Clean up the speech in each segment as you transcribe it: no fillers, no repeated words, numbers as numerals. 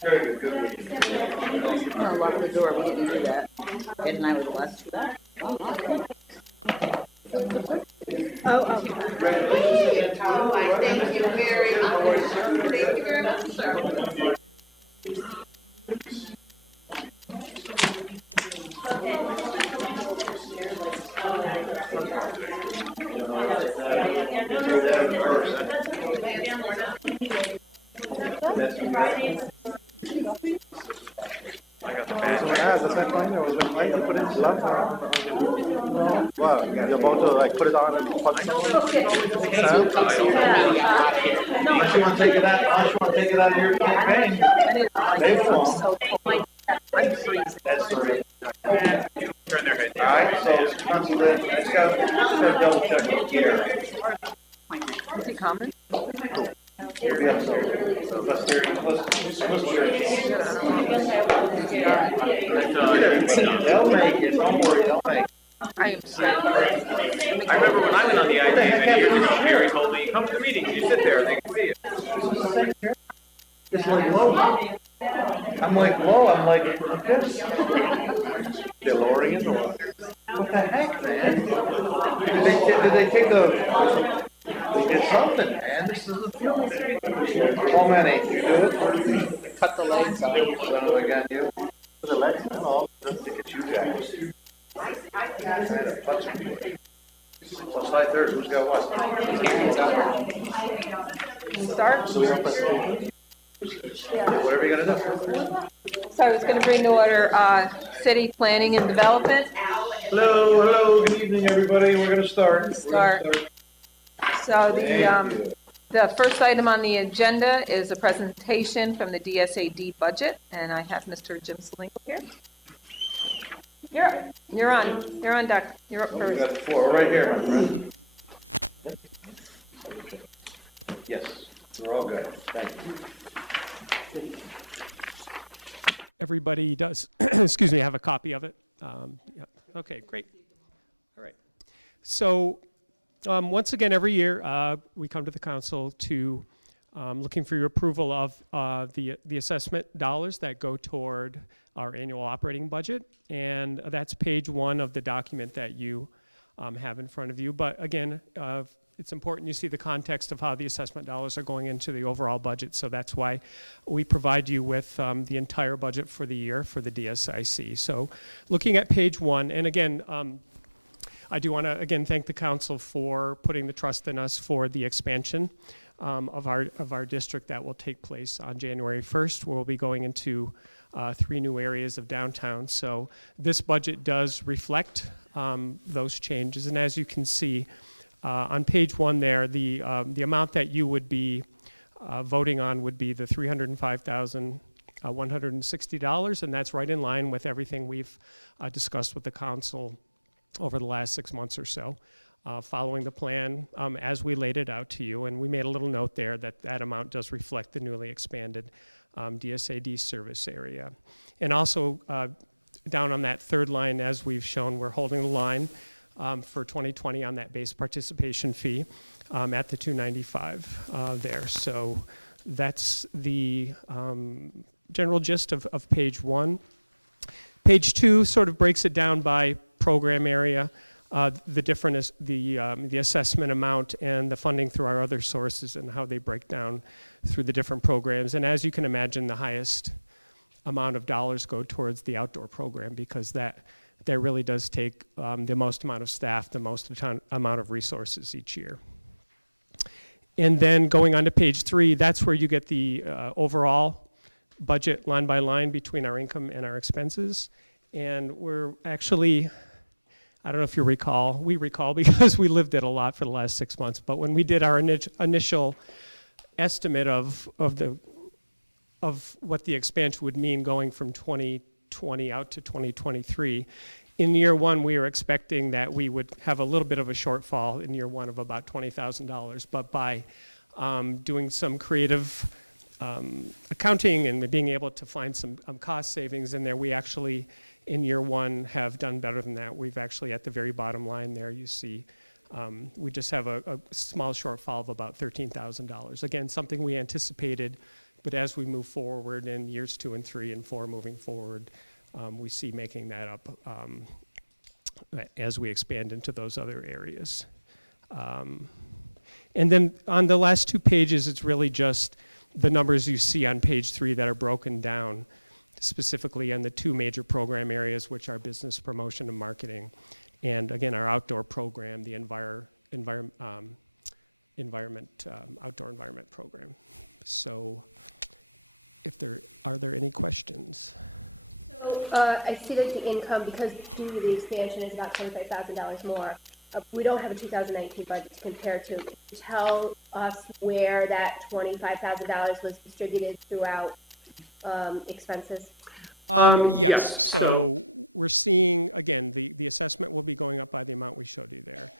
Very good, good. I'm gonna lock the door, we didn't do that. Ed and I were the last two. Oh, Thank you very much. Thank you very much, sir. That's my point. I was like, why did you put it in gloves? Well, you're about to like put it on and punch someone? Unless you want to take it out, unless you want to take it out of your campaign. They won't. That's the reason. Turn their head. All right, so Council Lynn, let's go double check with Gary. is he coming? Yeah, so let's hear, let's hear it. They'll make it, don't worry, they'll make it. I am sorry. I remember when I went on the idea many years ago, Gary told me, come to the meetings, you sit there and they can see it. It's like low. I'm like low, I'm like this. They're lowering it or? What the heck, man? Did they take the, they did something, man, this is a film. How many, you do it? Cut the legs off. Son of a gun, you? The legs? No, just to get you guys. I had to punch him. So slide third, who's got what? Start. So we don't put Whatever you're gonna do. So I was gonna bring to order, city planning and development. Hello, good evening, everybody, we're gonna start. So the first item on the agenda is a presentation from the DSAD budget, and I have Mr. Jim Slingle here. You're on, Doc. You're up We first. got the floor right here, my friend. Yes, we're all good, thank you. Everybody does, excuse me, have a copy of it. Yeah. Okay, great. All right. So once again, every year we come to the council to looking for your approval of the assessment dollars that go toward our annual operating budget. And that's page 1 of the document that you have in front of you. But again, it's important you see the context of how the assessment dollars are going into the overall budget. So that's why we provide you with the entire budget for the year for the DSIC. So looking at page 1, and again, I do want to again thank the council for putting the trust in us for the expansion of our district that will take place on January 1st. We'll be going into 3 new areas of downtown. So this budget does reflect those changes. And as you can see, on page 1 there, the amount that you would be voting on would be the $305,160, and that's right in line with everything we've discussed with the council over the last 6 months or so, following the plan as we laid it out to you. And we made a little note there that that amount does reflect the newly expanded DSAD service area. And also down on that third line, as we've shown, we're holding the line for 2020 on that base participation fee at the $295 there. So that's the general gist of page 1. Page 2 sort of breaks it down by program area, the different is the assessment amount and the funding through our other sources and how they break down through the different programs. And as you can imagine, the highest amount of dollars go towards the outdoor program because that really does take the most amount of staff, the most amount of resources each year. And then going on to page 3, that's where you get the overall budget line by line between our income and our expenses. And we're actually, I don't know if you recall, we recall because we lived it a lot for the last 6 months, but when we did our initial estimate of what the expansion would mean going from 2020 out to 2023, in year 1 we were expecting that we would have a little bit of a shortfall in year 1 of about $20,000, but by doing some creative accounting and being able to find some cost savings in there, we actually in year 1 have done better than that. We've actually at the very bottom line there you see we just have a small shortfall of about $13,000. Again, something we anticipated But as we move forward in years 2 and 3 and 4 moving forward, we see making that up as we expand into those other areas. And then on the last 2 pages, it's really just the numbers you see on page 3 that are broken down specifically on the 2 major program areas, which are business promotion and marketing. And again, our outdoor program, the outdoor environment program. So are there any questions? So I see that the income, because due to the expansion, is about $25,000 more. We don't have a 2019 budget to compare to. Can you tell us where that $25,000 was distributed throughout expenses? Yes. So we're seeing, again, the assessment will be going up by the amount we showed you there.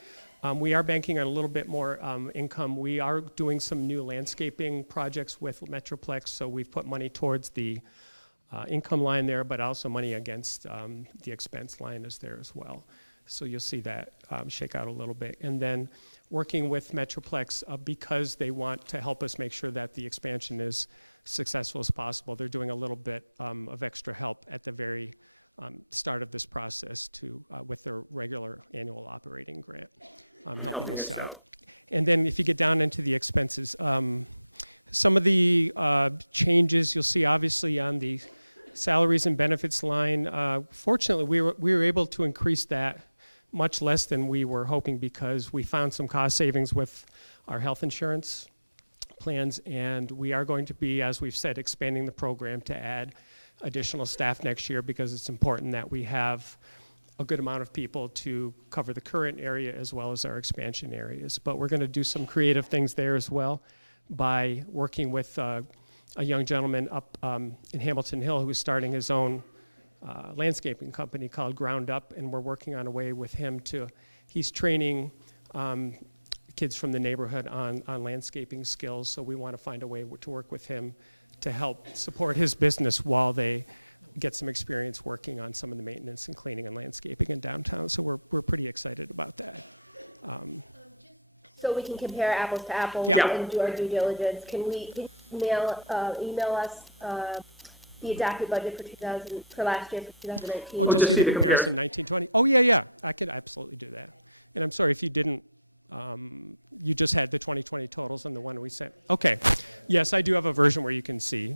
We are banking on a little bit more income. We are doing some new landscaping projects with Metroplex, so we've put money towards the income line there, but also money against the expense line is there as well. So you'll see that shake out a little bit. And then working with Metroplex, because they want to help us make sure that the expansion is successful as possible, they're doing a little bit of extra help at the very start of this process with their regular annual operating grant, helping us out. And then if you get down into the expenses, some of the changes you'll see obviously on the salaries and benefits line. Fortunately, we were able to increase that much less than we were hoping because we found some cost savings with our health insurance plans, and we are going to be, as we've said, expanding the program to add additional staff next year because it's important that we have a good amount of people to cover the current area as well as our expansion areas. But we're going to do some creative things there as well by working with a young gentleman up in Hamilton Hill who's starting his own landscaping company called Ground Up, and we're working on a way with him he's training kids from the neighborhood on landscaping skills, so we want to find a way to work with him to help support his business while they get some experience working on some of the maintenance and cleaning and landscaping in downtown. So we're pretty excited about that. So we can compare apples to apples and do our due diligence. Can you email us the adopted budget for last year for 2019? Oh, just see the comparison 1920? Oh, yeah. I could absolutely do that. And I'm sorry if you didn't, you just had the 2020 totals on the one we sent. Okay. Yes, I do have a version where you can see.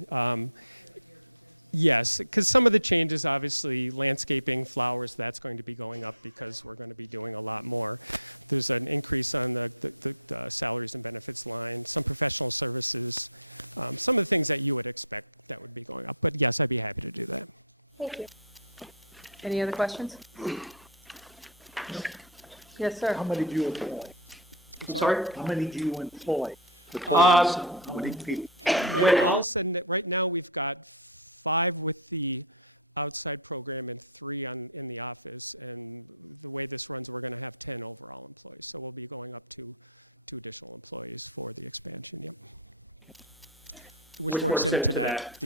Yes, because some of the changes, obviously, landscaping, flowers, that's going to be going up because we're going to be doing a lot more. There's an increase on the salaries and benefits line, some professional services, some of the things that you would expect that would be going up. But yes, I'd be happy to do that. Thank you. Any other questions? Yes, sir. How many do you employ? I'm sorry? How many do you employ? How many people? When all is said and done, right now we've got 5 with the outside program and 3 in the office. And the way this runs, we're going to have 10 overall employees. So we'll be going up to 2 additional employees for the expansion. Yep. Which works into that.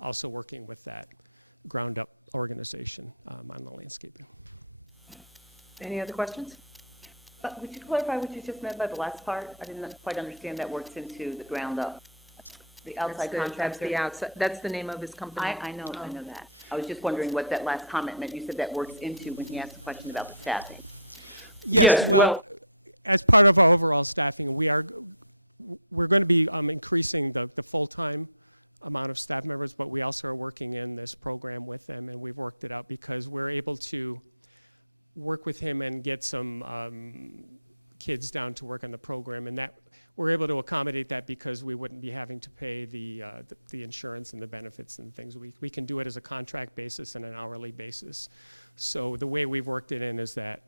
Also working with that ground up organization on the landscaping. Any other questions? Would you clarify what you just meant by the last part? I didn't quite understand that works into the ground up. The outside contractor? That's the name of his company. I know that. I was just wondering what that last comment meant. You said that works into when he asked the question about the staffing. Yes, well, as part of our overall staffing, we're going to be increasing the full-time amount of staff members, but we also are working in this program with them, and we've worked it out because we're able to work with him and get some kids down to work on the program, and that we're able to accommodate that because we wouldn't be having to pay the insurance and the benefits and things. We can do it as a contract basis and an hourly basis. So the way we've worked it in is that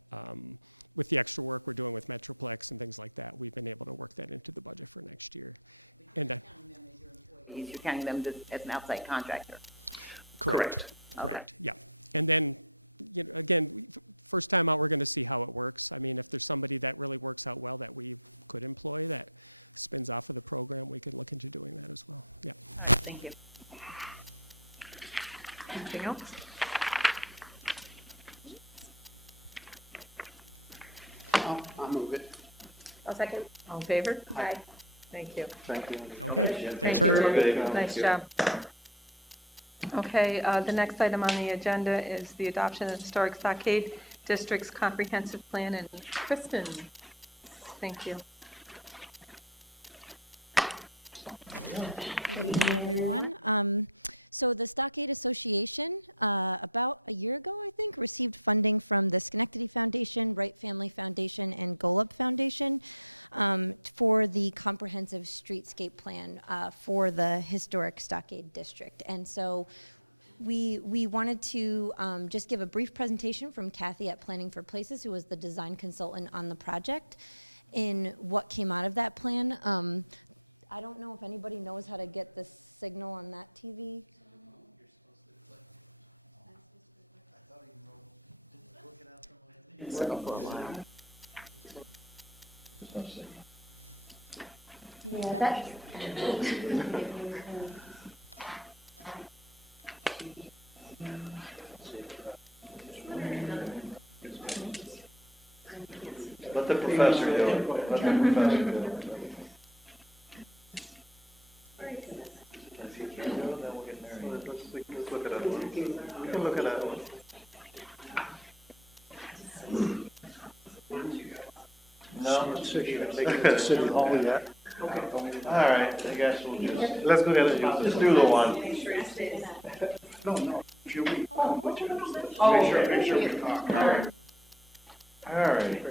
with the extra work we're doing with Metroplex and things like that, we've been able to work that into the budget for next year. And You're counting them as an outside contractor. Correct. Yeah. And then, again, first time out, we're going to see how it works. I mean, if there's somebody that really works out well that we could employ that spins off of the program, we can look into doing that as well. Yeah. All right, thank you. Anything else? I'll move it. I'll second. All in favor? Aye. Thank you. Thank you. Okay, Thank thanks you, very Jim. Nice job. Okay, the next item on the agenda is the adoption of the Historic Stockade District's Comprehensive Plan, and Kristen, thank you. Good evening, everyone. So the Stockade Association, about a year ago, I think, received funding from the Schenectady Foundation, Wright Family Foundation, and Golub Foundation for the comprehensive streetscape plan for the historic Stockade District. And so we wanted to just give a brief presentation from Kathy at Planning for Places, who was the design consultant on the project, in what came out of that plan. I don't know if anybody knows how to get the signal on that TV. Yeah, that's. Let the professor do it. Let the professor do it. If you can't do it, then we'll get married. Let's look at that one. We can look at that one. No? Make it to City Hall yet. All right, I guess we'll just, Let's go ahead and use just do the one. No, should we? Make sure we talk. All right.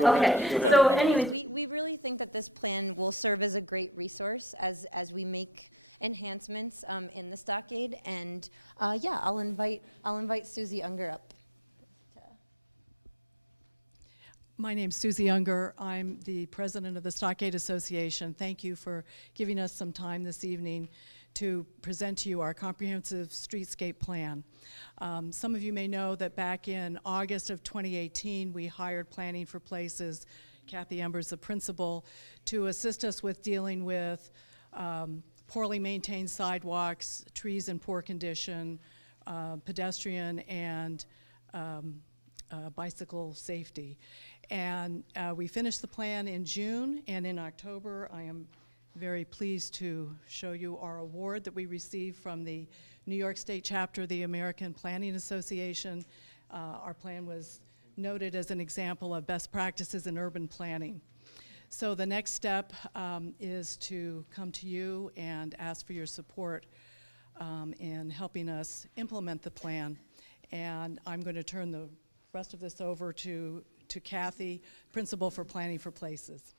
Okay, so Anyways, we really think that this plan will serve as a great resource as we make enhancements in the stockade. And yeah, I'll invite Susie Unger up. My name's Susie Unger. I'm the president of the Stockade Association. Thank you for giving us some time this evening to present to you our comprehensive streetscape plan. Some of you may know that back in August of 2018, we hired Planning for Places, Kathy Embers, the principal, to assist us with dealing with poorly maintained sidewalks, trees in poor condition, pedestrian and bicycle safety. And we finished the plan in June, and in October, I am very pleased to show you our award that we received from the New York State chapter of the American Planning Association. Our plan was noted as an example of best practices in urban planning. So the next step is to come to you and ask for your support in helping us implement the plan. And I'm going to turn the rest of this over to Kathy, Principal for Planning for Places.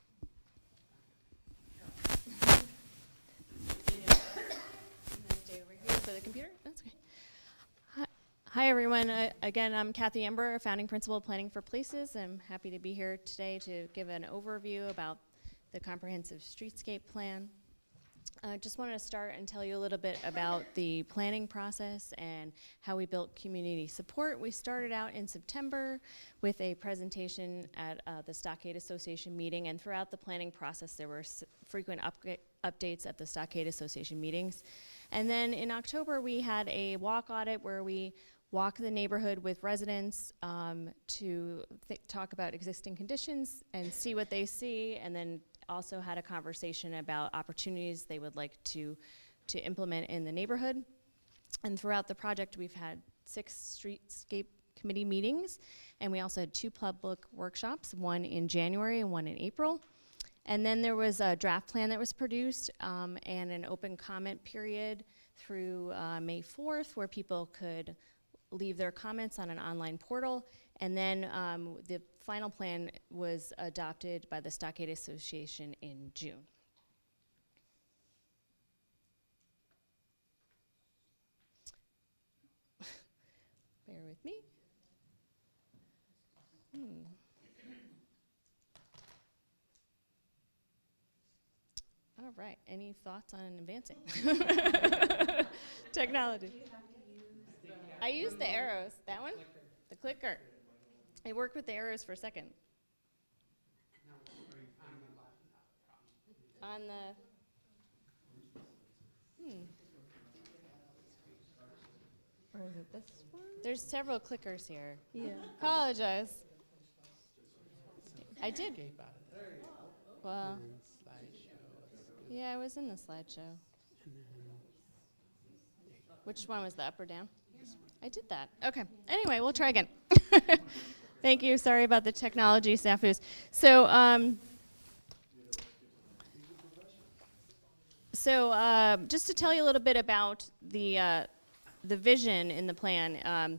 Stay over here for the computer. That's okay. Hi everyone. Again, I'm Kathy Ember, founding principal of Planning for Places. I'm happy to be here today to give an overview about the comprehensive streetscape plan. I just wanted to start and tell you a little bit about the planning process and how we built community support. We started out in September with a presentation at the Stockade Association meeting, and throughout the planning process there were frequent updates at the Stockade Association meetings. And then in October we had a walk audit where we walk the neighborhood with residents to talk about existing conditions and see what they see, and then also had a conversation about opportunities they would like to implement in the neighborhood. And throughout the project, we've had 6 streetscape committee meetings, and we also had 2 public workshops, one in January and one in April. And then there was a draft plan that was produced and an open comment period through May 4th, where people could leave their comments on an online portal. And then the final plan was adopted by the Stockade Association in June. Bear with me. All right, any thoughts on advancing? Technology. I used the arrows. That one? The clicker. I worked with the arrows for a second. On the... Or is it this one? There's several clickers here. Yeah. Apologize. I did. Well, Yeah, I was in the slideshow. Which one was the up or down? I did that. Okay. Anyway, we'll try again. Thank you. Sorry about the technology snafus. So, just to tell you a little bit about the vision in the plan.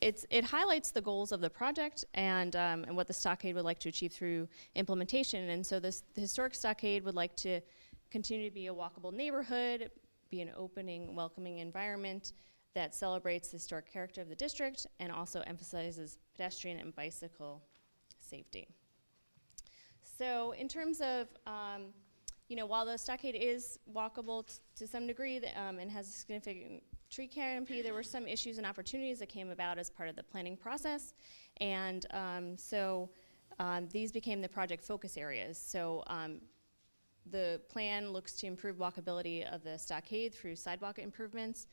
It highlights the goals of the project and what the stockade would like to achieve through implementation. And so the historic stockade would like to continue to be a walkable neighborhood, be an opening, welcoming environment that celebrates the historic character of the district and also emphasizes pedestrian and bicycle safety. So in terms of, while the stockade is walkable to some degree and has a significant tree canopy, there were some issues and opportunities that came about as part of the planning process. And these became the project focus areas. So the plan looks to improve walkability of the stockade through sidewalk improvements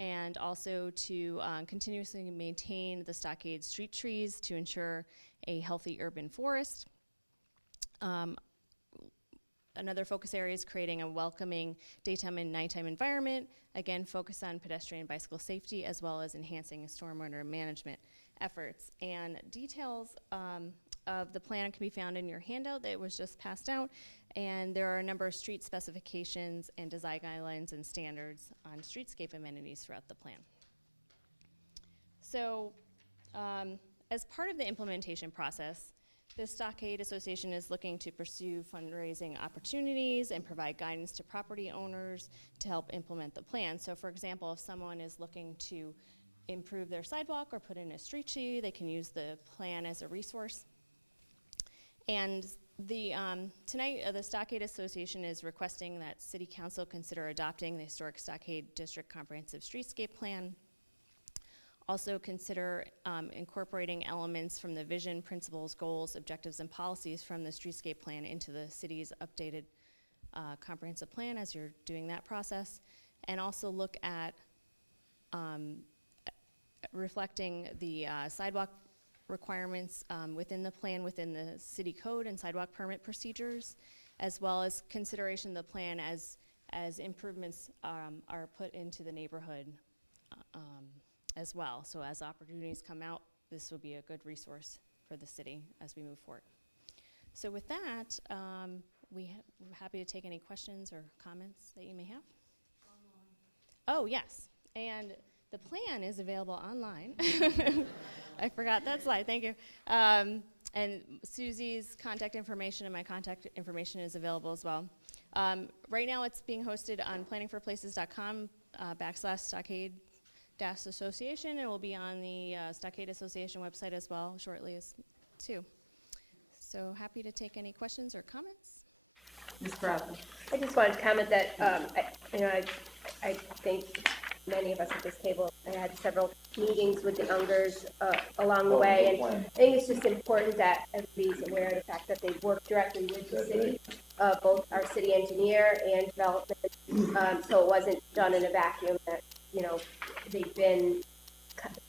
and also to continuously maintain the stockade street trees to ensure a healthy urban forest. Another focus area is creating a welcoming daytime and nighttime environment. Again, focus on pedestrian and bicycle safety as well as enhancing stormwater management efforts. And details of the plan can be found in your handout that was just passed out. And there are a number of street specifications and design guidelines and standards on streetscape amenities throughout the plan. So as part of the implementation process, the Stockade Association is looking to pursue fundraising opportunities and provide guidance to property owners to help implement the plan. So for example, if someone is looking to improve their sidewalk or put in a street tree, they can use the plan as a resource. And tonight, the Stockade Association is requesting that City Council consider adopting the Historic Stockade District Comprehensive Streetscape Plan. Also consider incorporating elements from the vision, principles, goals, objectives, and policies from the streetscape plan into the city's updated comprehensive plan as you're doing that process. And also look at reflecting the sidewalk requirements within the plan, within the city code and sidewalk permit procedures, as well as consideration of the plan as improvements are put into the neighborhood as well. So as opportunities come out, this will be a good resource for the city as we move forward. So with that, we're happy to take any questions or comments that you may have. Oh, yes. And the plan is available online. I forgot that slide, thank you. And Susie's contact information and my contact information is available as well. Right now it's being hosted on planningforplaces.com /Stockade-Association. It will be on the Stockade Association website as well shortly too. So happy to take any questions or comments. Ms. Bradley. I just wanted to comment that I think many of us at this table, I had several meetings with the Ungers along the way, and I think it's just important that everybody's aware of the fact that they work directly with the city, both our city engineer and development, so it wasn't done in a vacuum, that, they've been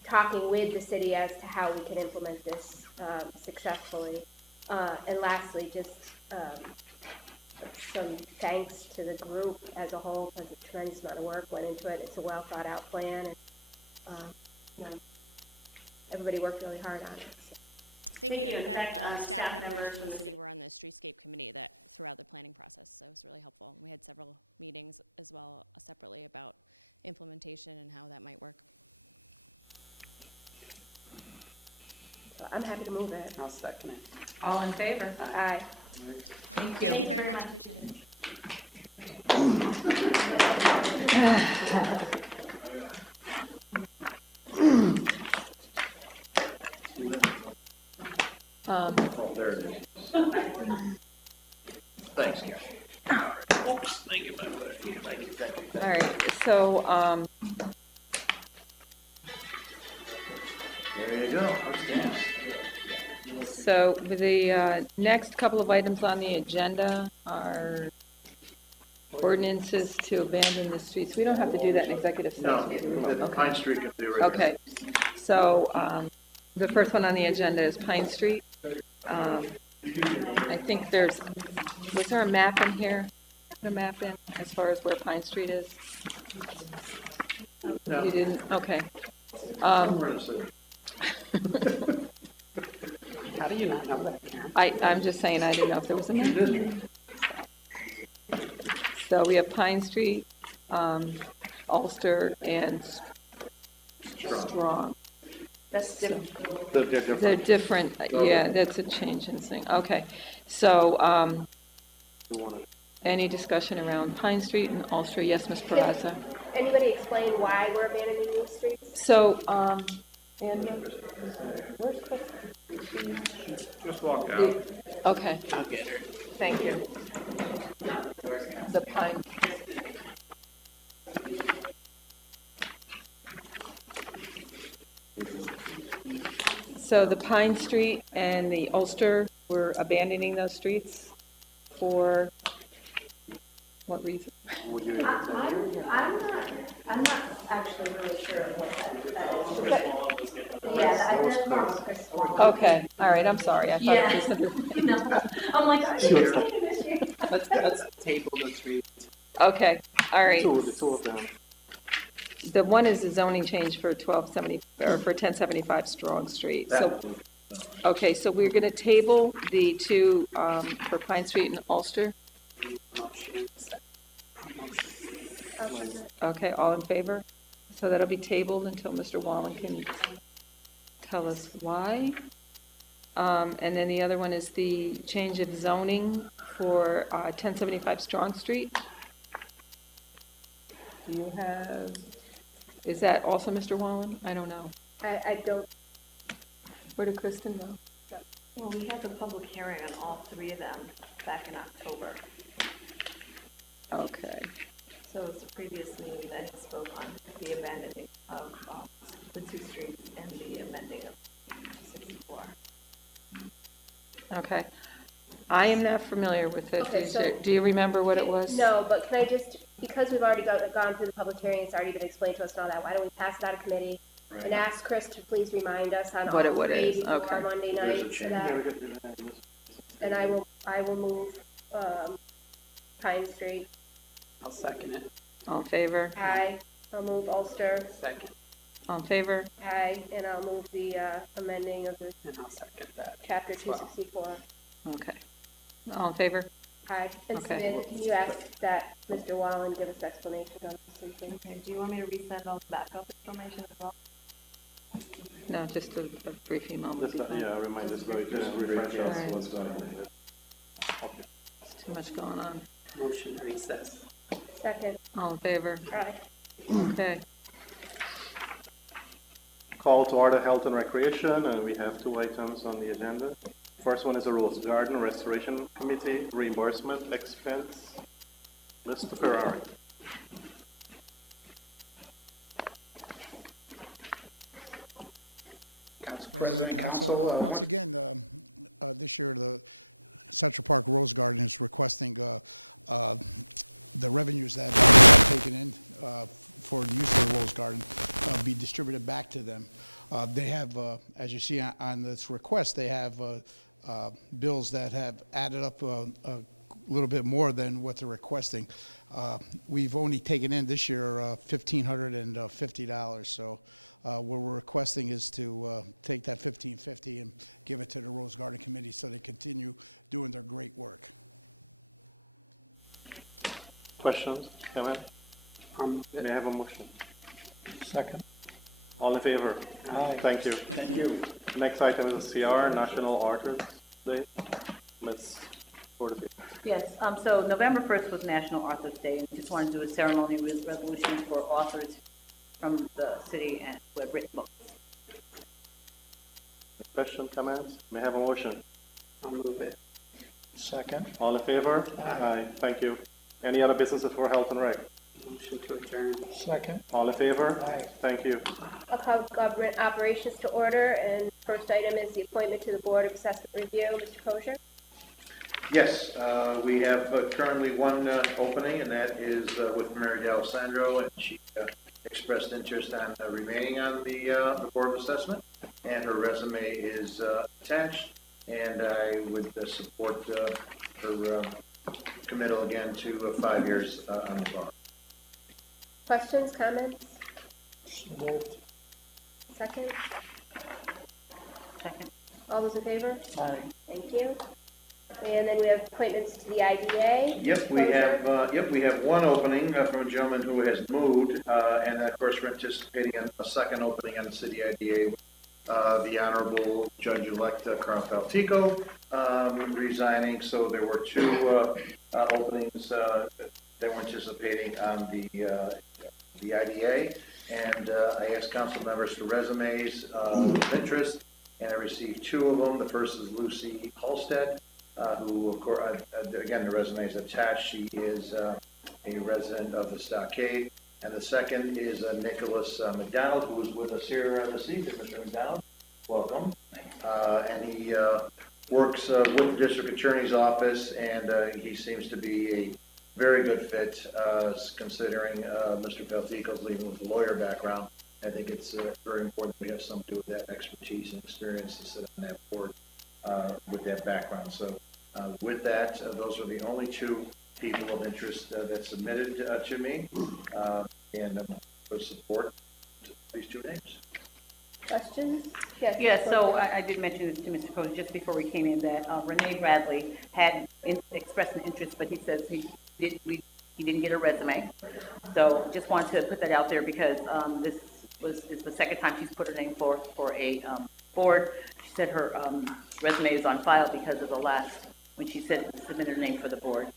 talking with the city as to how we can implement this successfully. And lastly, just some thanks to the group as a whole, because a tremendous amount of work went into it. It's a well thought out plan, and everybody worked really hard on it. So. Thank you. In fact, staff members from the city were on the streetscape committee throughout the planning process, so it was really helpful. We had several meetings as well separately about implementation and how that might work. So I'm happy to move it. I'll second it. All in favor? Aye. Thank you very much. Appreciate it. There it is. Thanks, Gary. Thank you, my brother. Thank you. All right, so, There you go. Outstanding. So the next couple of items on the agenda are ordinances to abandon the streets. We don't have to do that in executive session, do we? No, Okay. Pine Street can do it. Okay, so the first one on the agenda is Pine Street. I think was there a map in here? put a map in as far as where Pine Street is? No. You didn't, okay. Somewhere in the city. How do you not know that, Karen? I'm just saying, I didn't know if there was a map. So we have Pine Street, Ulster, and Strong. That's different. They're different, yeah, that's a change in thing. Okay, so, any discussion around Pine Street and Ulster? Yes, Ms. Peraza? Anybody explain why we're abandoning these streets? So, Andrew, where's Chris? Just walk out. Okay, I'll get her. thank you. The Pine. So the Pine Street and the Ulster, we're abandoning those streets for what reason? I'm not actually really sure what that is. Yeah, that's not Chris. Okay, all right, I'm sorry, I thought it was under. No, I'm like, I didn't see this year. Let's table the streets. Okay, all right. The two of them. The one is the zoning change for 1270, or for 1075 Strong Street. So, okay, so we're gonna table the two, for Pine Street and Ulster. Okay, all in favor? So that'll be tabled until Mr. Wallen can tell us why. And then the other one is the change of zoning for 1075 Strong Street. Do you have, is that also Mr. Wallen? I don't know. I don't, Where did Kristen go? Well, we had the public hearing on all three of them back in October. Okay, So it's the previous meeting that he spoke on the abandoning of the two streets and the amending of 64. okay. I am not familiar with it. Okay, so- Do you remember what it was? no, but can I just, because we've already gone through the public hearing, it's already been explained to us and all that, why don't we pass it out of committee? And ask Chris to please remind us on all What three is, before okay. Monday There's a night, so change. that, and I will move, Pine Street. I'll second it. All in favor? Aye. I'll move Ulster. Second, All in favor? Aye. And I'll move the, amending of the and I'll second that. chapter as well. 264. Okay. All in favor? Aye. And Okay. Samantha, can you ask that Mr. Wallen give us explanation on this thing? Okay, do you want me to resend all the backup information as well? No, just a brief email. would Just, be fine. remind us, so you can refresh us Alright. what's going on. There's too much going on. Motion to recess. Second. All in favor? Aye. Okay. Call to order Health and Recreation, and we have two items on the agenda. First one is a Rose Garden Restoration Committee reimbursement expense. Mr. Ferrari. President, Council, once again, this year the Central Park Rose Garden is requesting the revenues that are taken in for the use of the Rose Garden be distributed back to them. They have, as you see on this request, they have bills that have added up a little bit more than what they're requesting. We've only taken in this year $1,550, so what we're requesting is to take that $1,550 and give it to the Rose Garden Committee so they continue doing their great work. Questions? Comment? May I have a motion? Second. All in favor? Aye. Thank you. Thank you. Next item is a CR, National Artists Day. Ms. Porterfield. Yes, so November 1st was National Authors Day, and just wanted to do a ceremony with resolutions for authors from the city and who have written books. Question, comments? May I have a motion? I'll move it. Second. All in favor? Aye. Thank you. Any other businesses for Health and Rec? Motion to adjourn. Second. All in favor? Aye. Thank you. I'll call government operations to order, and first item is the appointment to the Board of Assessment Review. Mr. Kosher? Yes, we have currently one opening, and that is with Mary D'Alessandro, and she expressed interest on remaining on the Board of Assessment, and her resume is attached, and I would support her committal again to 5 years on the bar. Questions, comments? Moved. Second? Second. All those in favor? Aye. Thank you. And then we have appointments to the IDA. Yep, we have one opening from a gentleman who has moved, and of course, we're anticipating a second opening on the city IDA. The Honorable Judge-elect Carl Faltico resigning, so there were two openings that we're anticipating on the IDA, and I asked council members for resumes of interest, and I received two of them. The first is Lucy Halstead, who, of course, again, the resume is attached. She is a resident of the Stockade. And the second is Nicholas McDonald, who is with us here this evening. Mr. McDonald, welcome. And he works with the district attorney's office, and he seems to be a very good fit, considering Mr. Peltico's leaving with a lawyer background. I think it's very important we have somebody with that expertise and experience to sit on that board with that background. So with that, those are the only two people of interest that submitted to me, and for support these two names. Questions? Yes. Yeah, so I did mention this to Mr. Coe just before we came in, that Renee Bradley had expressed an interest, but he says he didn't get a resume. So just wanted to put that out there because this is the second time she's put her name forth for a board. She said her resume is on file because of the last, when she said submit her name for the board.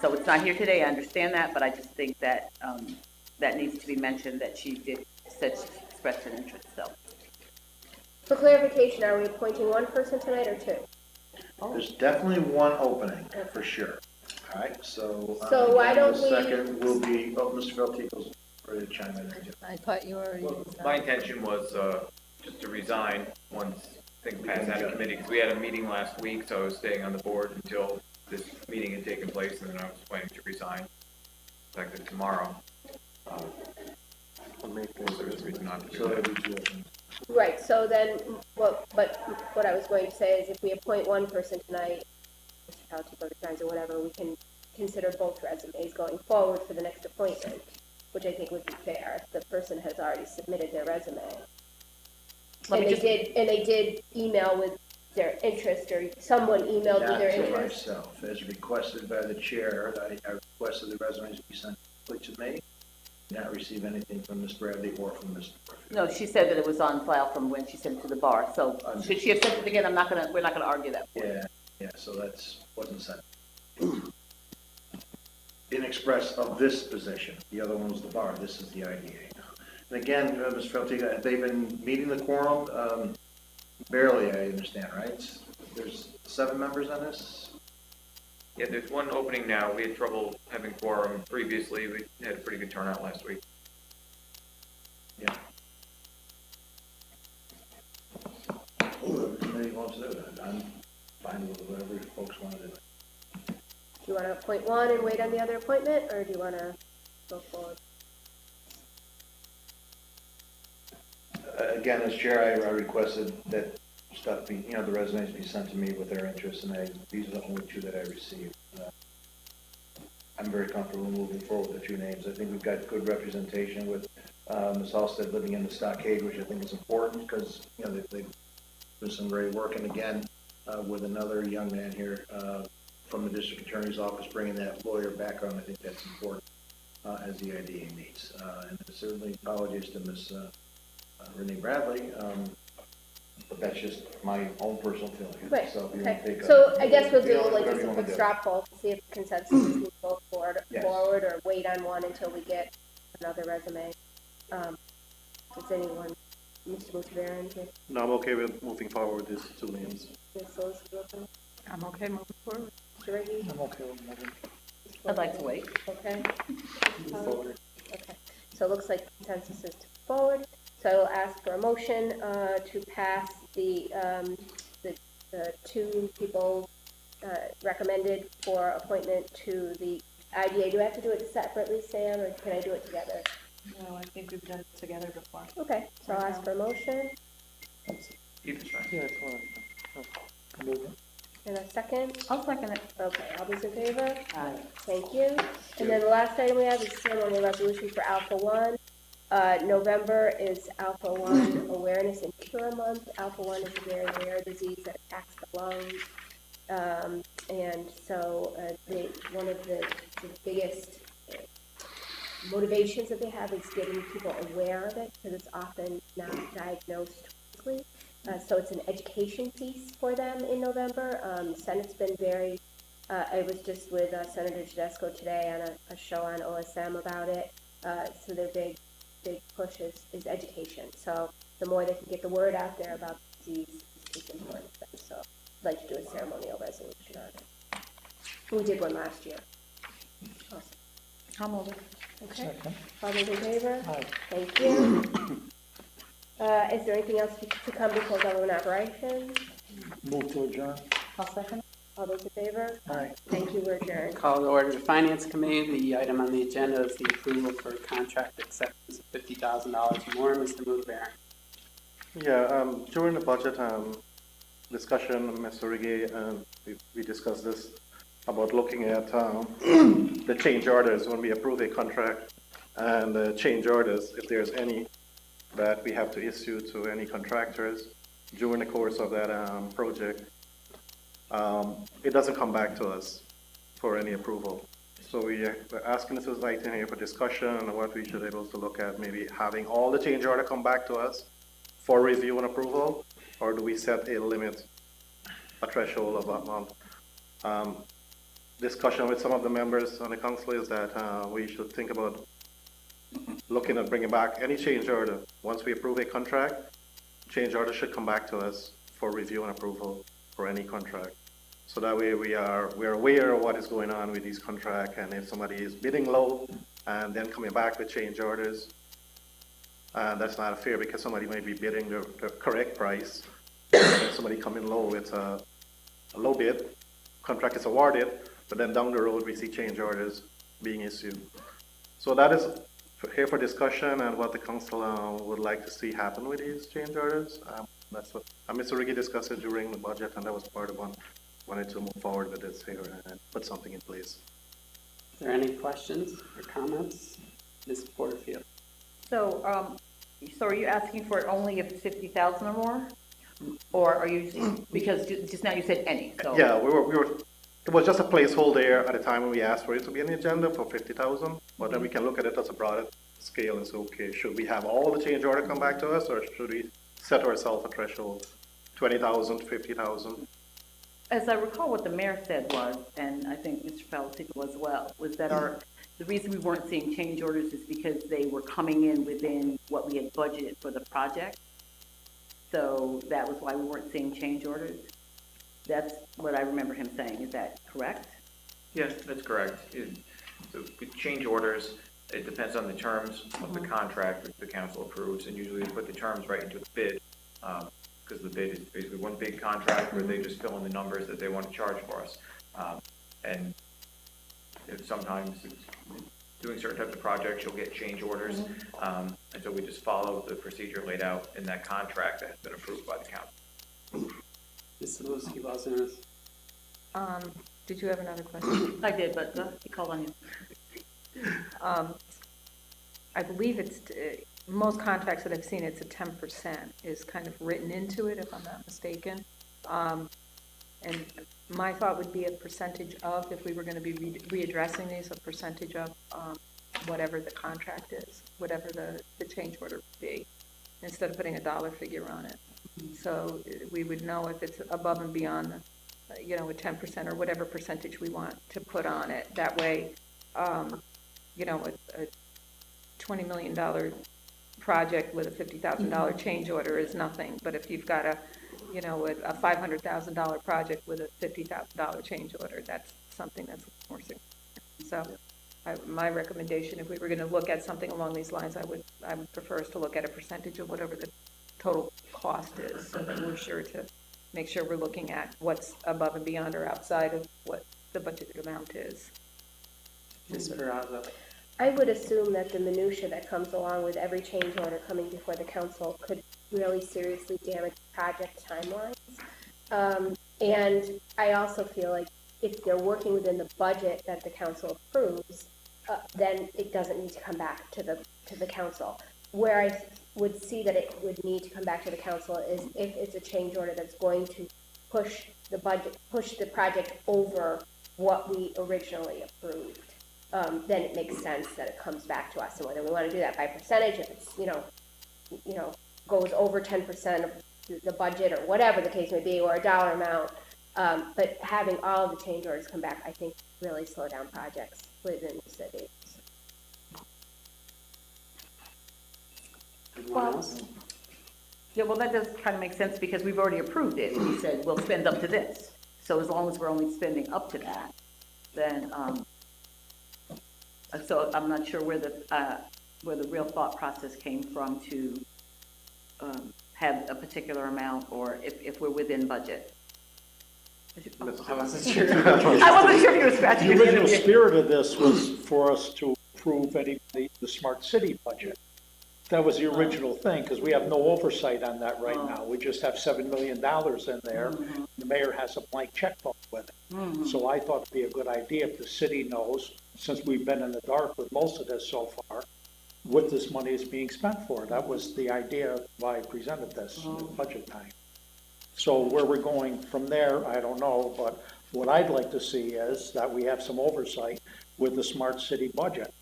So it's not here today, I understand that, but I just think that that needs to be mentioned, that she said she expressed an interest, so. For clarification, are we appointing one person tonight or two? There's definitely one opening, for sure. All right, so. So why don't the we- second will be, Mr. Peltico's ready to chime in. I thought you already. My intention was just to resign once things passed out of committee, because we had a meeting last week, so I was staying on the board until this meeting had taken place, and then I was planning to resign effective tomorrow. So there's a reason not to do that. Right, so then, what I was going to say is if we appoint one person tonight, Mr. Paltico resigns or whatever, we can consider both resumes going forward for the next appointment, which I think would be fair if the person has already submitted their resume. And they did email with their interest, or someone emailed with their Not to interest? myself, as requested by the chair, I requested the resumes be sent to me. Not receive anything from Ms. Bradley or from Mr. Murphy. No, she said that it was on file from when she sent it to the bar, so should she have sent it again, we're not gonna argue that. Yeah, so wasn't sent. In express of this position, the other one was the bar, this is the IDA. And again, Mr. Feltiga, they've been meeting the quorum, barely, I understand, right? There's 7 members on this? Yeah, there's one opening now. We had trouble having quorum previously. We had a pretty good turnout last week. Yeah. Whoever the committee wants to do that, I'm fine with whatever folks want to do. Do you want to appoint one and wait on the other appointment, or do you want to go forward? Again, as chair, I requested that stuff be, the resumes be sent to me with their interests, and these are the only 2 that I received. I'm very comfortable moving forward with the 2 names. I think we've got good representation with Ms. Halstead living in the Stockade, which I think is important because, they've done some great work. And again, with another young man here from the district attorney's office bringing that lawyer background, I think that's important as the IDA needs. And certainly apologies to Ms. Renee Bradley, but that's just my own personal feeling. Right, So, if you okay. want to take So I guess we'll do whatever like you just a wanna quick do. straw poll to see if consensus is to go forward, Yes. or wait on one until we get another resume. Does anyone, Mr. Mutabaran, No, I'm okay with moving forward with these 2 names. Ms. Solicitor? I'm okay moving forward. Mr. Riggi? I'm okay with moving I'd like to wait. Okay. forward. Okay, so it looks like consensus is to forward. So I will ask for a motion to pass the 2 people recommended for appointment to the IDA. Do I have to do it separately, Sam, or can I do it together? No, I think we've done it together before. Okay, so I'll ask for a motion. Either's fine. Yeah, it's fine. Move it. And a second? I'll second it. Okay, all those in favor? Aye. Thank you. And then the last item we have is ceremonial resolution for Alpha One. November is Alpha One Awareness and Cure Month. Alpha One is a very rare disease that attacks the lungs. And so one of the biggest motivations that they have is getting people aware of it because it's often not diagnosed quickly. So it's an education piece for them in November. Senate's been very, I was just with Senator Tedesco today on a show on OSM about it. So their big push is education. So the more they can get the word out there about the disease is important to them. So I'd like to do a ceremonial resolution on it. We did one last year. Awesome. I'll move it. Okay. All those in favor? Aye. Thank you. Is there anything else to come before government operations? Move to adjourn. I'll second. All those in favor? Aye. Thank you, we're adjourned. Call to order the Finance Committee. The item on the agenda is the approval for contract acceptance of $50,000 more. Mr. Moonbear. Yeah, during the budget discussion, Mr. Riggi, we discussed this about looking at the change orders when we approve a contract, and the change orders, if there's any that we have to issue to any contractors during the course of that project, it doesn't come back to us for any approval. So we're asking this item here for discussion on what we should be able to look at, maybe having all the change order come back to us for review and approval, or do we set a limit, a threshold of that amount? Discussion with some of the members on the council is that we should think about looking at bringing back any change order. Once we approve a contract, change order should come back to us for review and approval for any contract. So that way we're aware of what is going on with these contracts, and if somebody is bidding low and then coming back with change orders, that's not fair because somebody might be bidding the correct price, and somebody coming low with a low bid, contract is awarded, but then down the road we see change orders being issued. So that is here for discussion and what the council would like to see happen with these change orders. That's what Mr. Riggi discussed it during the budget, and that was part of one. Wanted to move forward with this here and put something in place. Are there any questions or comments? Ms. Porterfield. So, so are you asking for it only if it's 50,000 or more? Or are you, because just now you said any, so. Yeah, we were, it was just a placeholder at the time when we asked for it to be on the agenda for 50,000, but then we can look at it as a broader scale and say, okay, should we have all the change order come back to us, or should we set ourselves a threshold, 20,000, 50,000? As I recall, what the mayor said was, and I think Mr. Palatino as well, was that the reason we weren't seeing change orders is because they were coming in within what we had budgeted for the project. So that was why we weren't seeing change orders. That's what I remember him saying. Is that correct? Yes, that's correct. So with change orders, it depends on the terms of the contract that the council approves, and usually they put the terms right into the bid, because the bid is basically one big contract where they just fill in the numbers that they want to charge for us. And if sometimes doing certain types of projects, you'll get change orders. And so we just follow the procedure laid out in that contract that has been approved by the council. Ms. Lewski-Lazarus. Did you have another question? I did, but he called on you. I believe it's, most contracts that I've seen, it's a 10% is kind of written into it, if I'm not mistaken. And my thought would be a percentage of, if we were going to be readdressing these, a percentage of whatever the contract is, whatever the change order would be, instead of putting a dollar figure on it. So we would know if it's above and beyond, a 10% or whatever percentage we want to put on it. That way, a $20 million project with a $50,000 change order is nothing. But if you've got a $500,000 project with a $50,000 change order, that's something that's more significant. So my recommendation, if we were going to look at something along these lines, I would prefer us to look at a percentage of whatever the total cost is, so that we're sure to make sure we're looking at what's above and beyond or outside of what the budgeted amount is. Ms. Peraza. I would assume that the minutia that comes along with every change order coming before the council could really seriously damage project timelines. And I also feel like if they're working within the budget that the council approves, then it doesn't need to come back to the council. Where I would see that it would need to come back to the council is if it's a change order that's going to push the budget, push the project over what we originally approved. Then it makes sense that it comes back to us, and whether we want to do that by percentage, if it's, goes over 10% of the budget, or whatever the case may be, or a dollar amount. But having all of the change orders come back, I think, really slow down projects within the city. Anyone else? Yeah, well, that does kind of make sense because we've already approved it, and we said we'll spend up to this. So as long as we're only spending up to that, then, so I'm not sure where the real thought process came from to have a particular amount, or if we're within budget. I wasn't sure. I wasn't sure if you were scratching The your head. original spirit of this was for us to approve the smart city budget. That was the original thing, because we have no oversight on that right now. We just have $7 million in there. The mayor has a blank checkbook with it. So I thought it'd be a good idea if the city knows, since we've been in the dark with most of this so far, what this money is being spent for. That was the idea why I presented this at budget time. So where we're going from there, I don't know, but what I'd like to see is that we have some oversight with the smart city budget,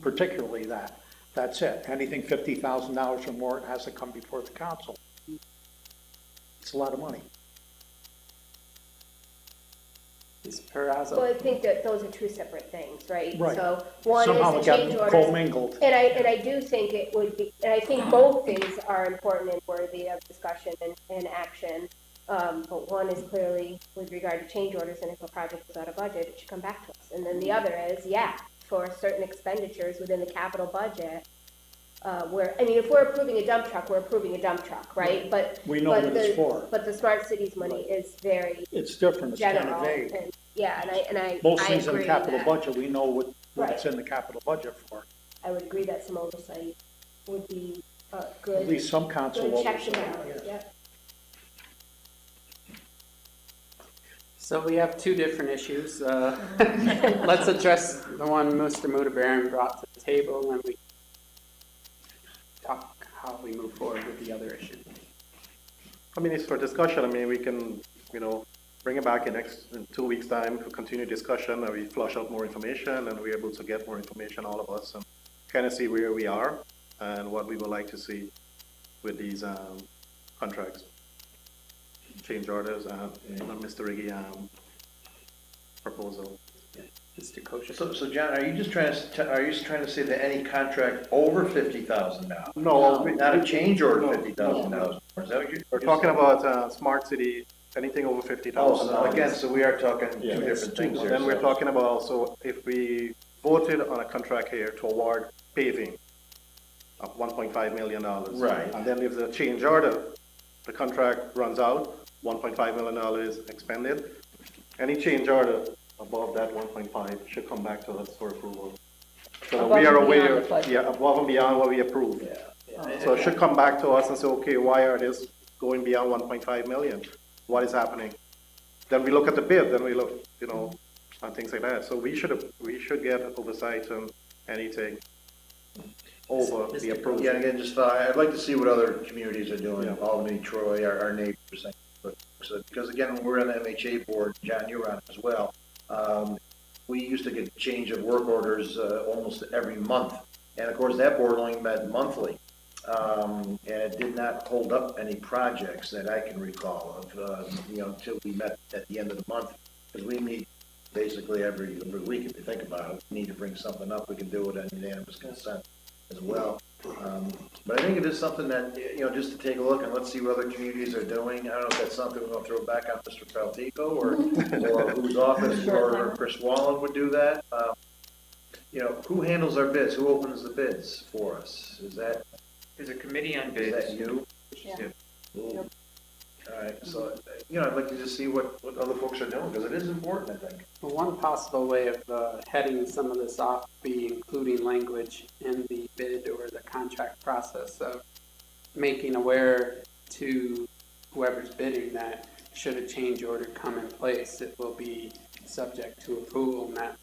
particularly that. That's it. Anything $50,000 or more, it has to come before the council. It's a lot of money. Ms. Perazzo? Well, I think that those are two separate things, right? Right. So one Somehow is it the got change orders. commingled. And I do think it would be, and I think both things are important and worthy of discussion and action. But one is clearly with regard to change orders, and if a project is out of budget, it should come back to us. And then the other is, for certain expenditures within the capital budget, if we're approving a dump truck, we're approving a dump truck, right? But We know what it's for. But the smart cities money is very It's different, it's kind of general, vague. and I Most I things in the agree capital that- budget, we know what it's Right. in the capital budget for. I would agree that some oversight would be good. At least some council Good checks and oversight, balances, yes. So we have two different issues. Let's address the one Mr. Mudabaran brought to the table, and we talk how we move forward with the other issue. I mean, it's for discussion. I mean, we can, bring it back in 2 weeks' time for continued discussion, and we flush out more information, and we're able to get more information, all of us, and kind of see where we are and what we would like to see with these contracts, change orders, and Mr. Riggy proposal. Mr. Kosher? So John, are you just trying to say that any contract over $50,000? No. Not a change order $50,000? Is that what you're? We're talking about smart city, anything over $50,000. Oh, so again, so we are talking two different things here. Then we're talking about also if we voted on a contract here to award paving of $1.5 million. Right. And then if the change order, the contract runs out, $1.5 million is expended. Any change order above that 1.5 should come back to us for approval. So that we are aware, above and beyond what we approved. So it should come back to us and say, okay, why are this going beyond 1.5 million? What is happening? Then we look at the bid, then we look, and things like that. So we should get oversight on anything over the approval. Yeah, again, I'd like to see what other communities are doing, Albany, Troy, our neighbors. Because again, when we're on the MHA board, John, you were on it as well, we used to get change of work orders almost every month. And of course, that board only met monthly. And it did not hold up any projects that I can recall of, until we met at the end of the month. Because we meet basically every week, if you think about it. We need to bring something up, we can do it on unanimous consent as well. But I think it is something that, just to take a look and let's see what other communities are doing. I don't know if that's something we're going to throw back on Mr. Faltico or whose office or Chris Wallen would do that. Who handles our bids? Who opens the bids for us? There's a committee on Is bids. that you? Yeah. Ooh. All right, so, I'd like to just see what other folks are doing, because it is important, I think. Well, one possible way of heading some of this off would be including language in the bid or the contract process of making aware to whoever's bidding that should a change order come in place, it will be subject to approval, and that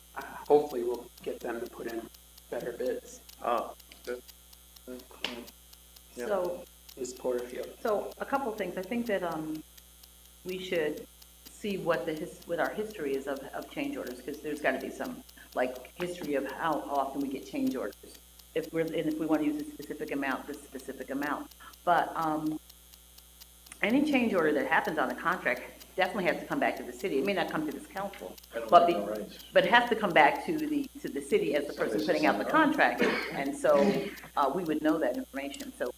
hopefully will get them to put in better bids. Oh, good. Yeah. So, Ms. Porterfield. so a couple things. I think that we should see what what our history is of change orders, because there's got to be some like history of how often we get change orders. If we want to use a specific amount, this specific amount. But any change order that happens on a contract definitely has to come back to the city. It may not come to this council, but it has to come back to the city as the person putting out the contract, and so we would know that information. So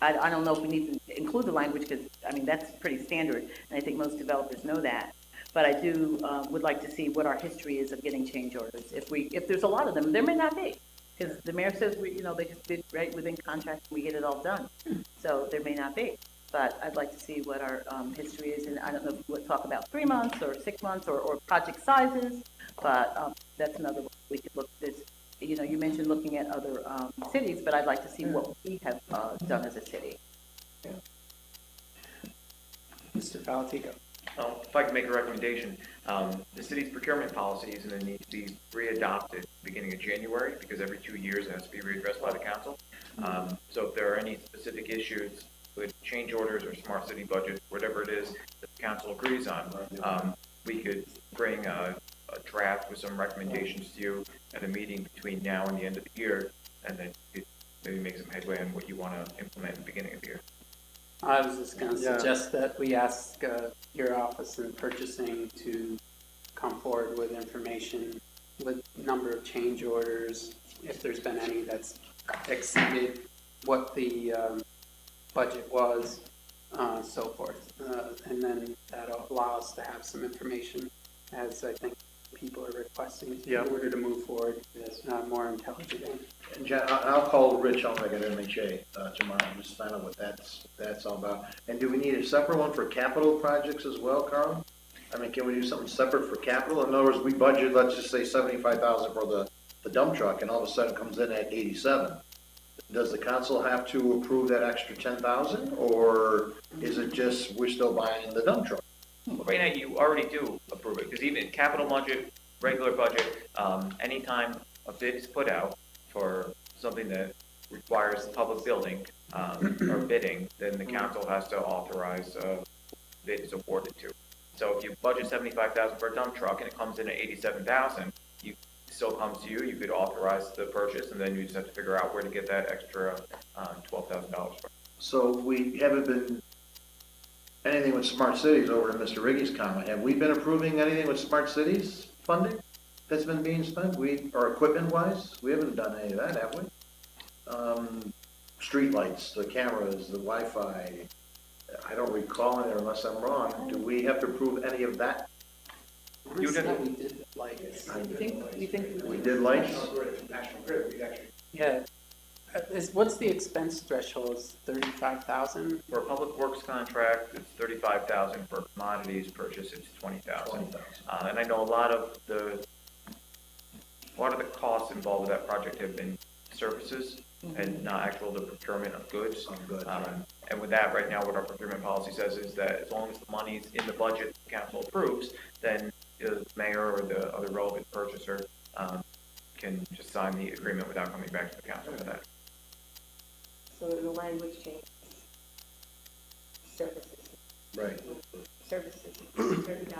I don't know if we need to include the language, because I mean that's pretty standard, and I think most developers know that. But I do would like to see what our history is of getting change orders. If there's a lot of them, there may not be, because the mayor says they just bid right within contract and we get it all done. So there may not be. But I'd like to see what our history is, and I don't know if we'll talk about 3 months or 6 months or project sizes, but that's another way we could look at this. You mentioned looking at other cities, but I'd like to see what we have done as a city. Yeah. Mr. Valatico. If I could make a recommendation, the city's procurement policy is going to need to be readopted beginning of January, because every 2 years it has to be readdressed by the council. So if there are any specific issues with change orders or smart city budget, whatever it is that the council agrees on, we could bring a draft with some recommendations to you at a meeting between now and the end of the year, and then you could maybe make some headway on what you want to implement at the beginning of the year. I was just going to suggest that we ask your office in purchasing to come forward with information with number of change orders, if there's been any that's exceeded what the budget was, so forth. And then that'll allow us to have some information, as I think people are requesting in order to move forward more intelligently. And John, I'll call Rich Helmick at MHA tomorrow and just find out what that's all about. And do we need a separate one for capital projects as well, Carl? I mean, can we do something separate for capital? In other words, we budget, let's just say $75,000 for the dump truck, and all of a sudden it comes in at 87. Does the council have to approve that extra 10,000, or is it just we're still buying the dump truck? Right now, you already do approve it, because even capital budget, regular budget, anytime a bid is put out for something that requires public building or bidding, then the council has to authorize bid is awarded to. So if you budget $75,000 for a dump truck and it comes in at $87,000, it still comes to you. You could authorize the purchase, and then you just have to figure out where to get that extra $12,000 from. So we haven't been anything with smart cities, over to Mr. Riggy's comment. Have we been approving anything with smart cities funding that's been being spent? Or equipment wise, we haven't done any of that, have we? Street lights, the cameras, the Wi-Fi. I don't recall it unless I'm wrong. Do we have to approve any of that? You did. We did lights. We did lights? Yeah. What's the expense threshold? Is 35,000? For a public works contract, it's 35,000. For commodities purchase, it's 20,000. And I know a lot of the costs involved with that project have been services and not actual the procurement of goods. And with that, right now, what our procurement policy says is that as long as the money's in the budget the council approves, then the mayor or the other relevant purchaser can just sign the agreement without coming back to the council for that. So the language changes. Services. Right. Services, $30.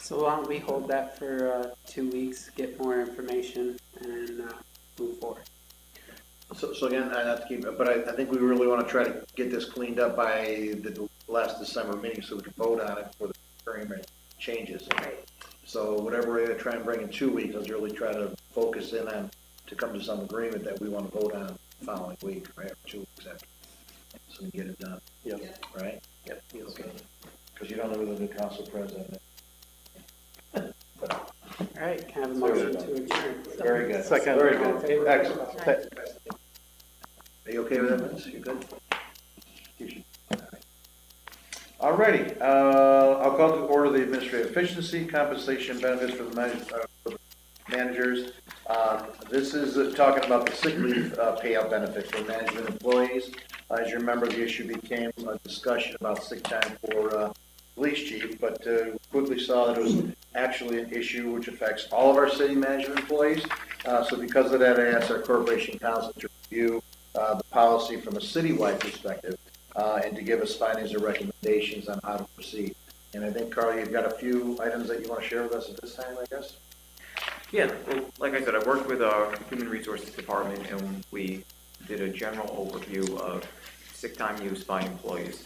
So why don't we hold that for 2 weeks, get more information, and move forward. So again, not to keep, but I think we really want to try to get this cleaned up by the last December meeting so we can vote on it for the agreement changes. So whatever we're going to try and bring in 2 weeks, let's really try to focus in on to come to some agreement that we want to vote on the following week, right, or 2 weeks after. So we get it done. Yep. Right? Yep. Okay. Because you don't know whether the council president is. All right, can I have a motion to adjourn? Very good. Second. Very good. Excellent. Are you okay with that, Vince? You good? All righty. I'll call to order the administrative efficiency, compensation, benefits for the managers. This is talking about the sick leave payout benefit for management employees. As you remember, the issue became a discussion about sick time for police chief, but quickly saw that it was actually an issue which affects all of our city management employees. So because of that, I asked our corporation counsel to review the policy from a citywide perspective and to give us findings or recommendations on how to proceed. And I think, Carl, you've got a few items that you want to share with us at this time, I guess? Yeah, well, like I said, I worked with our Human Resources Department, and we did a general overview of sick time use by employees.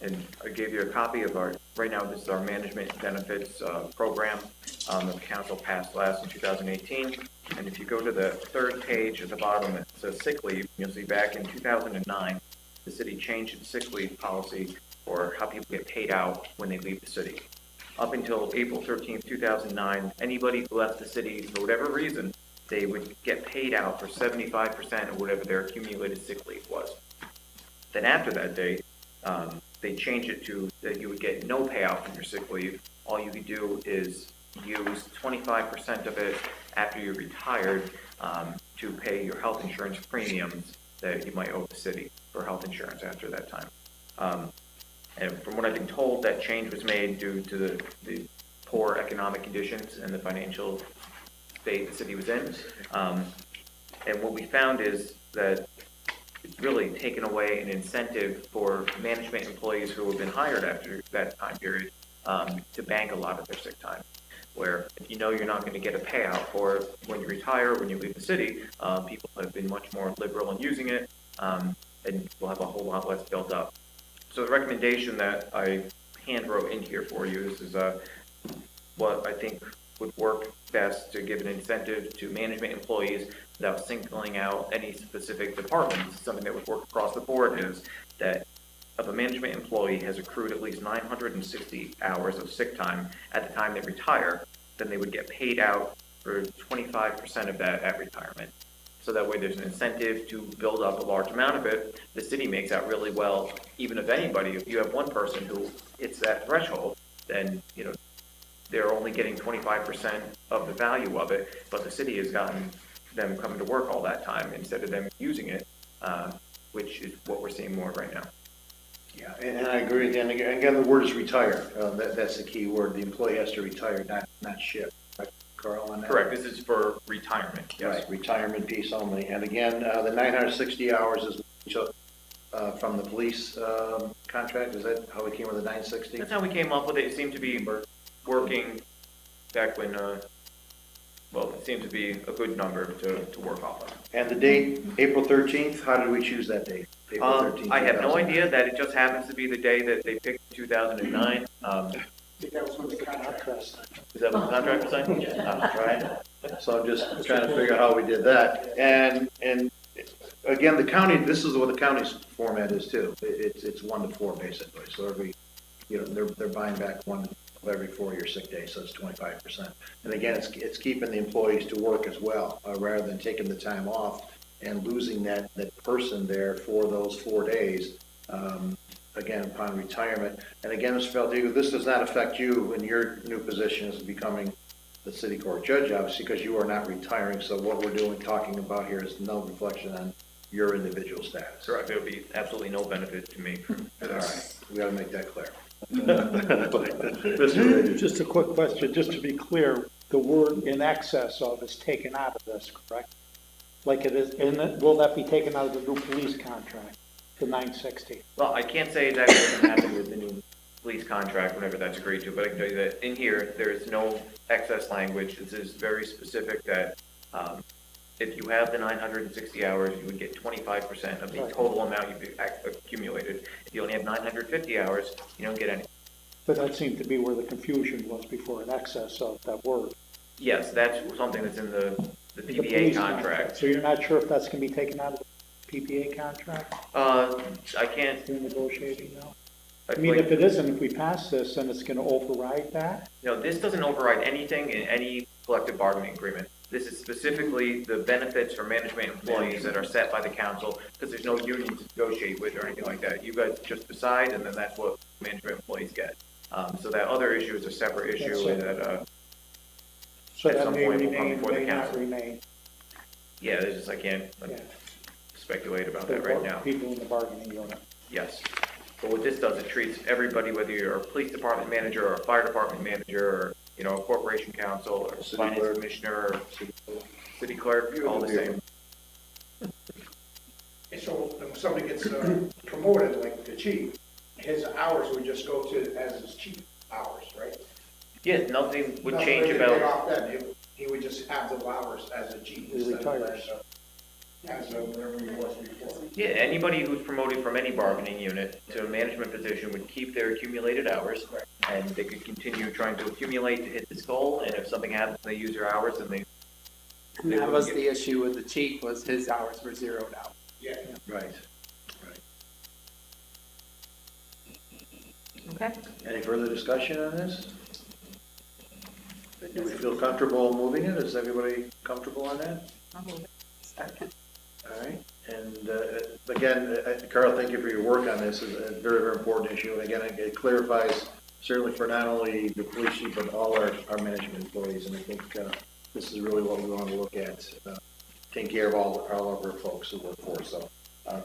And I gave you a copy of right now, this is our management benefits program the council passed last in 2018. And if you go to the third page at the bottom, it says sick leave. You'll see back in 2009, the city changed its sick leave policy for how people get paid out when they leave the city. Up until April 13th, 2009, anybody who left the city for whatever reason, they would get paid out for 75% of whatever their accumulated sick leave was. Then after that date, they changed it to that you would get no payout from your sick leave. All you could do is use 25% of it after you're retired to pay your health insurance premiums that you might owe the city for health insurance after that time. And from what I've been told, that change was made due to the poor economic conditions and the financial state the city was in. And what we found is that it's really taken away an incentive for management employees who have been hired after that time period to bank a lot of their sick time. Where if you know you're not going to get a payout for it when you retire, when you leave the city, people have been much more liberal in using it, and will have a whole lot less built up. So the recommendation that I hand wrote in here for you, this is what I think would work best to give an incentive to management employees without singling out any specific departments. Something that would work across the board is that if a management employee has accrued at least 960 hours of sick time at the time they retire, then they would get paid out for 25% of that at retirement. So that way there's an incentive to build up a large amount of it. The city makes out really well, even if anybody, if you have one person who hits that threshold, then, you know, they're only getting 25% of the value of it, but the city has gotten them coming to work all that time instead of them using it, which is what we're seeing more right now. Yeah, and I agree. And again, the word is retire. That's the key word. The employee has to retire, not shift. Right, Carl, on that? Correct. This is for retirement. Yes. Right, retirement piece only. And again, the 960 hours is from the police contract. Is that how we came with the 960? That's how we came up with it. It seemed to be working back when, well, it seemed to be a good number to work off of. And the date, April 13th, how did we choose that date? April 13th, I have no idea. That it just happens to be the day that they picked 2009. I think that was when the contract was signed. Is that when the contract was signed? Yeah. Right. So I'm just trying to figure out how we did that. And again, the county, this is what the county's format is too. It's 1 to 4 basically. So every, you know, they're buying back 1 of every 4-year sick day, so it's 25%. And again, it's keeping the employees to work as well, rather than taking the time off and losing that person there for those 4 days, again, upon retirement. And again, Mr. Valdigo, this does not affect you in your new position as becoming the city court judge, obviously, because you are not retiring. So what we're talking about here is no reflection on your individual status. Correct. There would be absolutely no benefit to me. All right, we got to make that clear. Just a quick question, just to be clear, the word "in excess of" is taken out of this, correct? Like it is, and will that be taken out of the new police contract, the 960? Well, I can't say exactly what's going to happen with the new police contract whenever that's agreed to, but I can tell you that in here, there is no excess language. This is very specific that if you have the 960 hours, you would get 25% of the total amount you've accumulated. If you only have 950 hours, you don't get any. But that seemed to be where the confusion was before, in excess of that word. Yes, that's something that's in the PPA police contract. So you're not sure if that's going to be taken out of the PPA contract? I can't. You're negotiating now? I mean, if it isn't, if we pass this, then it's going to override that? No, this doesn't override anything in any collective bargaining agreement. This is specifically the benefits for management employees that are set by the council, because there's no union to negotiate with or anything like that. You guys just decide, and then that's what management employees get. So that other issue is a separate issue. So at that some may point will come remain, before the may not council. remain. Yeah, there's just, I can't Yeah. speculate about The that right now. People in the bargaining unit. Yes. But what this does, it treats everybody, whether you're a police department manager or a fire department manager, or, you know, a corporation counsel or City finance clerk. commissioner or city clerk, all the same. So when somebody gets promoted, like the chief, his hours would just go to as his chief hours, right? Yeah, nothing would Nothing change really about. paid off then. He would just have those hours as a chief. He instead of retires. As whatever he was before. Yeah, anybody who's promoted from any bargaining unit to a management position would keep their accumulated hours, and they could continue trying to accumulate to hit this goal, and if something happens, they use their hours, then they. And that was the issue with the chief, was his hours were zeroed out. Yeah. Right. Okay. Any further discussion on this? Do we feel comfortable moving it? Is everybody comfortable on that? I'll move it. Second. All right, and again, Carl, thank you for your work on this. It's a very, very important issue. And again, it clarifies certainly for not only the police chief, but all our management employees. And I think this is really what we want to look at, taking care of all of our folks who work for us. So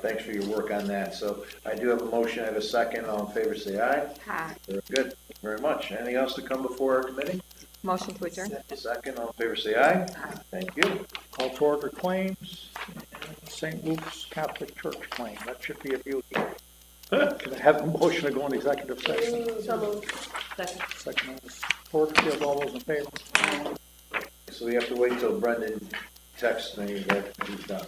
thanks for your work on that. So I do have a motion. I have a second. All in favor, say aye. Hi. Very good. Thank you very much. Anything else to come before our committee? Motion to adjourn? Second, all in favor, say aye. Thank you. Call to order claims. St. Luke's Catholic Church claim. That should be a beauty. Can I have a motion to go into executive session? So moved. Second. Second, Porterfield, all those in favor? So we have to wait until Brendan texts me that he's done.